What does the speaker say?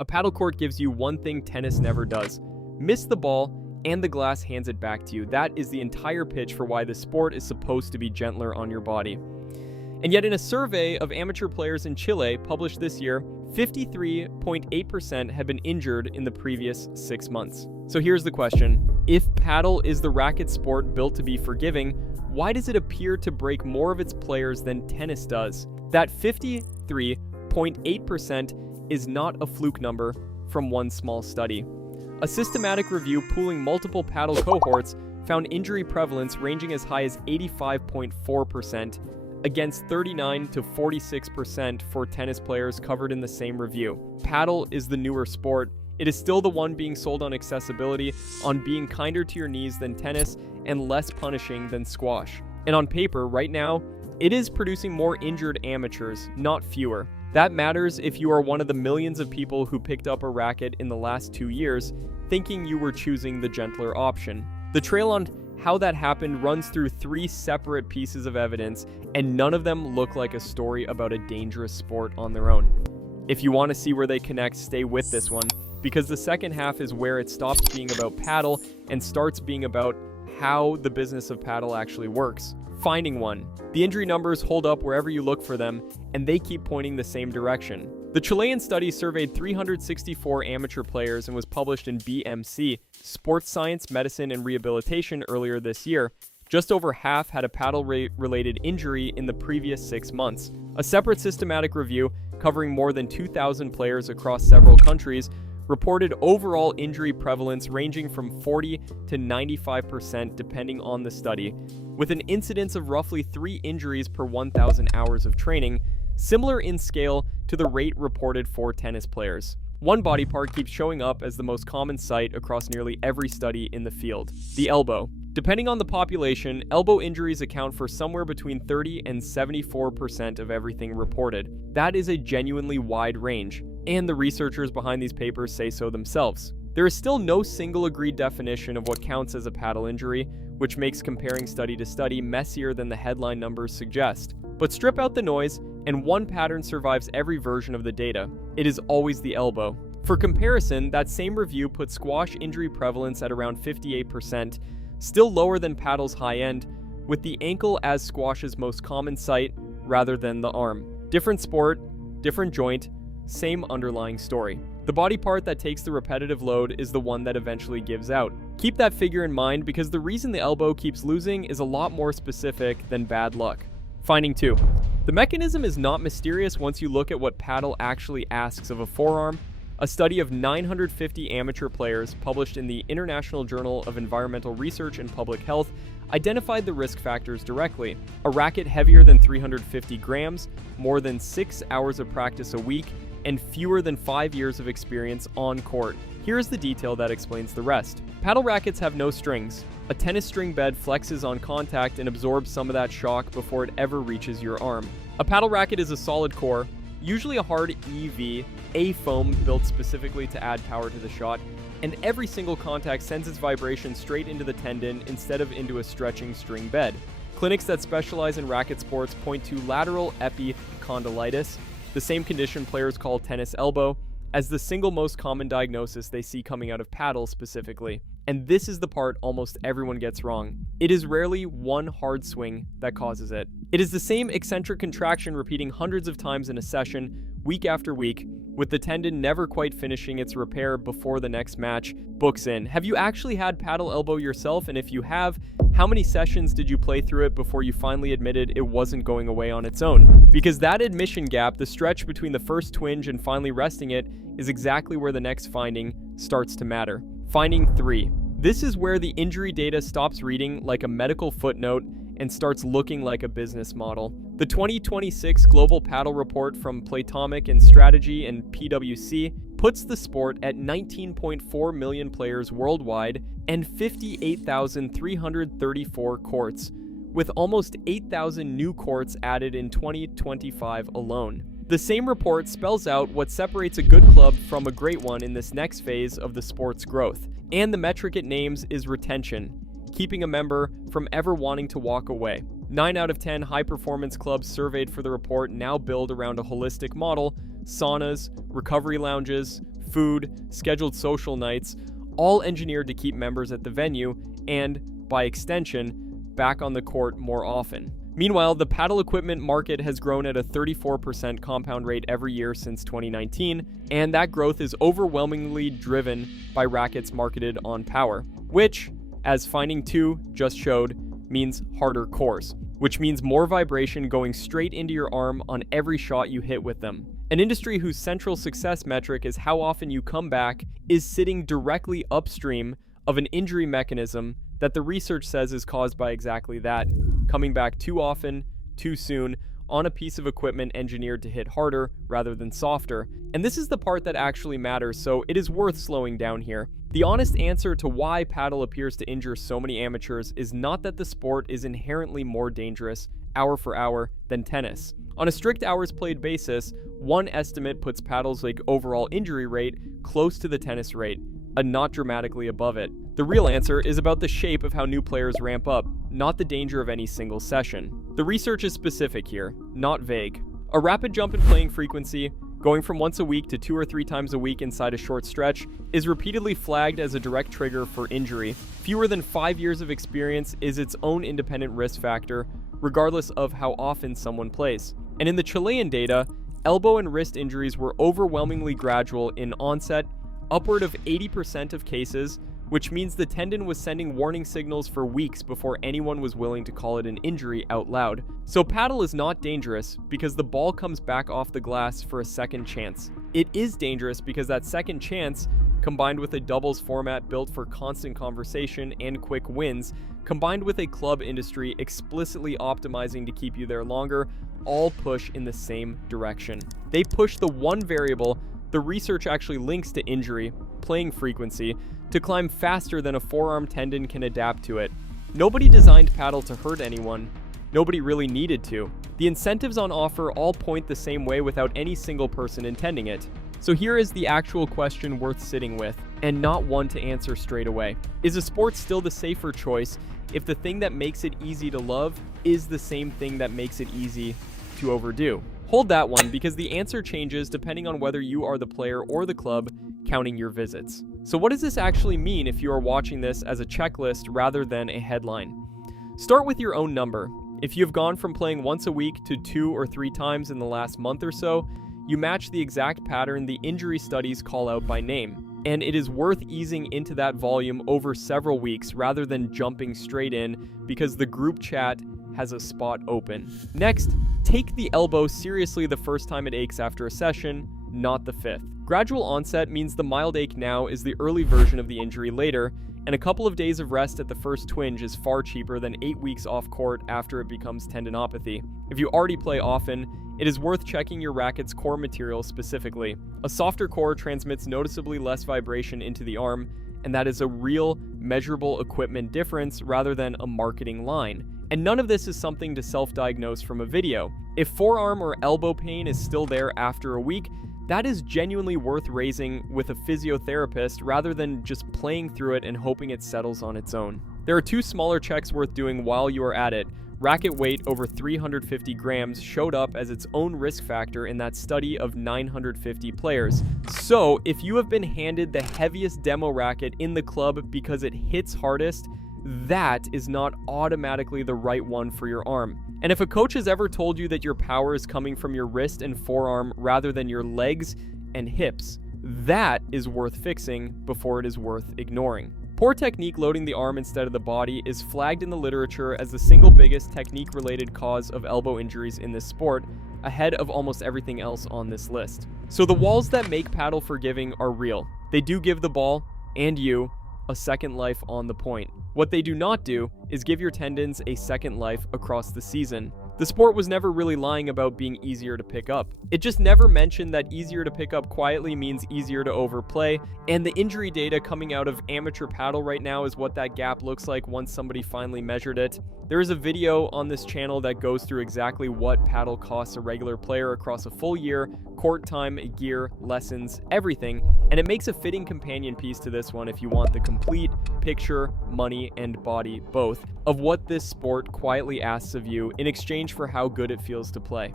A paddle court gives you one thing tennis never does: miss the ball, and the glass hands it back to you. That is the entire pitch for why the sport is supposed to be gentler on your body. And yet in a survey of amateur players in Chile published this year, 53.8% had been injured in the previous 6 months. So here's the question: if paddle is the racket sport built to be forgiving, why does it appear to break more of its players than tennis does? That 53.8% is not a fluke number from one small study. A systematic review pooling multiple paddle cohorts found injury prevalence ranging as high as 85.4% against 39 to 46% for tennis players covered in the same review. Paddle is the newer sport. It is still the one being sold on accessibility, on being kinder to your knees than tennis, and less punishing than squash. And on paper, right now, it is producing more injured amateurs, not fewer. That matters if you are one of the millions of people who picked up a racket in the last 2 years, thinking you were choosing the gentler option. The trail on how that happened runs through 3 separate pieces of evidence, and none of them look like a story about a dangerous sport on their own. If you want to see where they connect, stay with this one, because the second half is where it stops being about paddle and starts being about how the business of paddle actually works. Finding one. The injury numbers hold up wherever you look for them, and they keep pointing the same direction. The Chilean study surveyed 364 amateur players and was published in BMC, Sports Science, Medicine, and Rehabilitation earlier this year. Just over half had a paddle-related injury in the previous 6 months. A separate systematic review covering more than 2,000 players across several countries reported overall injury prevalence ranging from 40 to 95% depending on the study, with an incidence of roughly 3 injuries per 1,000 hours of training, similar in scale to the rate reported for tennis players. One body part keeps showing up as the most common site across nearly every study in the field: the elbow. Depending on the population, elbow injuries account for somewhere between 30 and 74% of everything reported. That is a genuinely wide range, and the researchers behind these papers say so themselves. There is still no single agreed definition of what counts as a paddle injury, which makes comparing study to study messier than the headline numbers suggest. But strip out the noise, and one pattern survives every version of the data. It is always the elbow. For comparison, that same review put squash injury prevalence at around 58%, still lower than paddle's high end, with the ankle as squash's most common site rather than the arm. Different sport, different joint, same underlying story. The body part that takes the repetitive load is the one that eventually gives out. Keep that figure in mind, because the reason the elbow keeps losing is a lot more specific than bad luck. Finding 2. The mechanism is not mysterious once you look at what paddle actually asks of a forearm. A study of 950 amateur players published in the International Journal of Environmental Research and Public Health identified the risk factors directly. A racket heavier than 350 grams, more than 6 hours of practice a week, and fewer than 5 years of experience on court. Here's the detail that explains the rest. Paddle rackets have no strings. A tennis string bed flexes on contact and absorbs some of that shock before it ever reaches your arm. A paddle racket is a solid core, usually a hard EV, a foam built specifically to add power to the shot, and every single contact sends its vibration straight into the tendon instead of into a stretching string bed. Clinics that specialize in racket sports point to lateral epicondylitis, the same condition players call tennis elbow, as the single most common diagnosis they see coming out of paddle specifically. And this is the part almost everyone gets wrong. It is rarely one hard swing that causes it. It is the same eccentric contraction repeating hundreds of times in a session, week after week, with the tendon never quite finishing its repair before the next match books in. Have you actually had paddle elbow yourself? And if you have, how many sessions did you play through it before you finally admitted it wasn't going away on its own? Because that admission gap, the stretch between the first twinge and finally resting it, is exactly where the next finding starts to matter. Finding 3. This is where the injury data stops reading like a medical footnote and starts looking like a business model. The 2026 Global Paddle Report from Playtomic and Strategy and PwC puts the sport at 19.4 million players worldwide and 58,334 courts, with almost 8,000 new courts added in 2025 alone. The same report spells out what separates a good club from a great one in this next phase of the sport's growth. And the metric it names is retention, keeping a member from ever wanting to walk away. 9 out of 10 high-performance clubs surveyed for the report now build around a holistic model: saunas, recovery lounges, food, scheduled social nights, all engineered to keep members at the venue and, by extension, back on the court more often. Meanwhile, the paddle equipment market has grown at a 34% compound rate every year since 2019, and that growth is overwhelmingly driven by rackets marketed on power, which, as Finding 2 just showed, means harder cores, which means more vibration going straight into your arm on every shot you hit with them. An industry whose central success metric is how often you come back is sitting directly upstream of an injury mechanism that the research says is caused by exactly that, coming back too often, too soon, on a piece of equipment engineered to hit harder rather than softer. And this is the part that actually matters, so it is worth slowing down here. The honest answer to why paddle appears to injure so many amateurs is not that the sport is inherently more dangerous, hour for hour, than tennis. On a strict hours played basis, one estimate puts paddle's overall injury rate close to the tennis rate, and not dramatically above it. The real answer is about the shape of how new players ramp up, not the danger of any single session. The research is specific here, not vague. A rapid jump in playing frequency, going from once a week to 2 or 3 times a week inside a short stretch, is repeatedly flagged as a direct trigger for injury. Fewer than 5 years of experience is its own independent risk factor, regardless of how often someone plays. And in the Chilean data, elbow and wrist injuries were overwhelmingly gradual in onset, upward of 80% of cases, which means the tendon was sending warning signals for weeks before anyone was willing to call it an injury out loud. So paddle is not dangerous because the ball comes back off the glass for a second chance. It is dangerous because that second chance, combined with a doubles format built for constant conversation and quick wins, combined with a club industry explicitly optimizing to keep you there longer, all push in the same direction. They push the one variable the research actually links to injury, playing frequency, to climb faster than a forearm tendon can adapt to it. Nobody designed paddle to hurt anyone. Nobody really needed to. The incentives on offer all point the same way without any single person intending it. So here is the actual question worth sitting with, and not one to answer straight away. Is a sport still the safer choice if the thing that makes it easy to love is the same thing that makes it easy to overdo? Hold that one, because the answer changes depending on whether you are the player or the club counting your visits. So what does this actually mean if you are watching this as a checklist rather than a headline? Start with your own number. If you have gone from playing once a week to 2 or 3 times in the last month or so, you match the exact pattern the injury studies call out by name. And it is worth easing into that volume over several weeks rather than jumping straight in because the group chat has a spot open. Next, take the elbow seriously the first time it aches after a session, not the 5th. Gradual onset means the mild ache now is the early version of the injury later, and a couple of days of rest at the first twinge is far cheaper than 8 weeks off court after it becomes tendinopathy. If you already play often, it is worth checking your racket's core material specifically. A softer core transmits noticeably less vibration into the arm, and that is a real, measurable equipment difference rather than a marketing line. And none of this is something to self-diagnose from a video. If forearm or elbow pain is still there after a week, that is genuinely worth raising with a physiotherapist rather than just playing through it and hoping it settles on its own. There are 2 smaller checks worth doing while you are at it. Racket weight over 350 grams showed up as its own risk factor in that study of 950 players. So, if you have been handed the heaviest demo racket in the club because it hits hardest, that is not automatically the right one for your arm. And if a coach has ever told you that your power is coming from your wrist and forearm rather than your legs and hips, that is worth fixing before it is worth ignoring. Poor technique loading the arm instead of the body is flagged in the literature as the single biggest technique-related cause of elbow injuries in this sport, ahead of almost everything else on this list. So the walls that make paddle forgiving are real. They do give the ball, and you, a second life on the point. What they do not do is give your tendons a second life across the season. The sport was never really lying about being easier to pick up. It just never mentioned that easier to pick up quietly means easier to overplay, and the injury data coming out of amateur paddle right now is what that gap looks like once somebody finally measured it. There is a video on this channel that goes through exactly what paddle costs a regular player across a full year, court time, gear, lessons, everything, and it makes a fitting companion piece to this one if you want the complete picture, money, and body, both, of what this sport quietly asks of you in exchange for how good it feels to play.